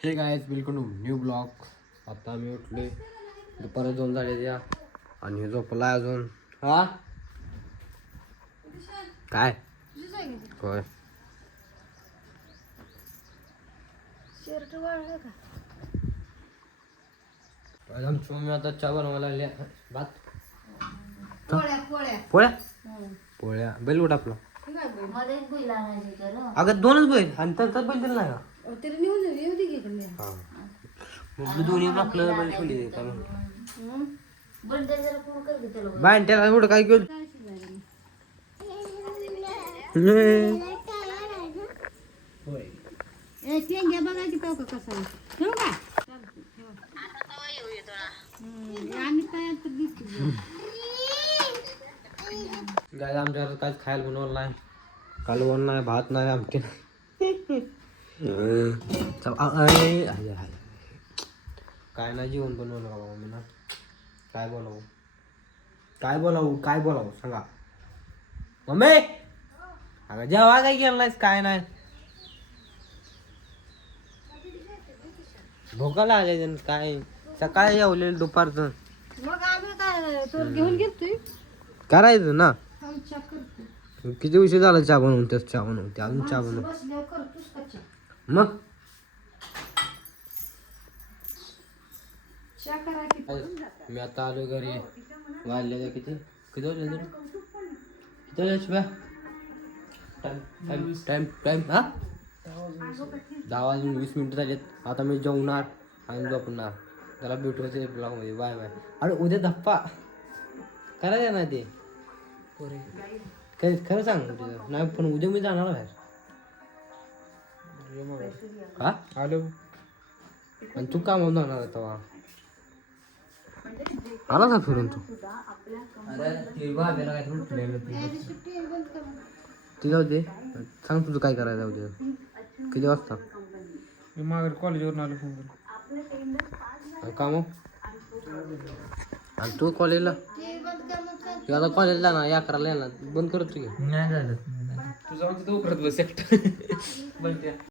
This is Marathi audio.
हे गायस बिलकुल न्यू ब्लॉग. आता मी उठले दुपारी 2 झाले त्या आणि झोपला अजून. हा काय होय शर्ट वाळलं का? आमची मम्मी आता चहा बनवायला लागली. भात पोळ्या पोळ्या पोळ्या पोळ्या बैल उठ आपला. मध्येच बैल आणायचे तर अगं 2च बैल आणि त्याचा बैल दिला नाही का? तरी नेऊन येऊ दे की इकडे. हा मग दोन्ही आपलं बैल ठेवली काय बंद जरा फोन कर की त्याला. बाय त्याला एवढं काय केलं होय. ए तेंग्या बघा की तो कसा आहे. ठेवू का? आम्ही काय तर दिसतो. गाय आमच्या घरात काहीच खायला बनवलं नाही. कालवण नाही, भात नाही, आमटी नाही. काय नाही जेवण बनवलं बाबा मी ना. काय बोलावं काय बोलावं सांगा मम्मी. अगं जेव्हा काय केलं नाहीस काय नाही. भोका लागले काय सकाळी जेवलेलं दुपारचं. मग आम्ही काय तो घेऊन घेतोय. करायचं ना. आमच्या करतो. किती उशीर झाला चहा बनवून तेच चहा बनवते अजून चहा बनव बसल्यावर करतोस का? मग चहा करा की. मी आता आलो घरी. वाजले किती किती वाजले तरी किती वाजले शिव्या टाइम टाइम टाइम हा 10 वाजून 20 मिनिटं झालेत. आता मी जेवणार आणि झोपणार. त्याला भेटूचे ब्लॉगमध्ये. Bye bye. अरे उद्या धप्पा करायचं ना ते खरं सांग तुझं नाही पण उद्या मी जाणार बाहेर. हा आलो आणि तू का म्हणून जाणार तेव्हा आला का फिरून तू. ते जाऊ दे सांग तुझं काय करायचं उद्या किती वाजता. मी मागे कॉलेजवरून आलो फोन का मग आणि तू कॉलेजला आता कॉलेजला ना 11ला येणार बंद करतो की नाही झालं तुझा तो करत बस एकटं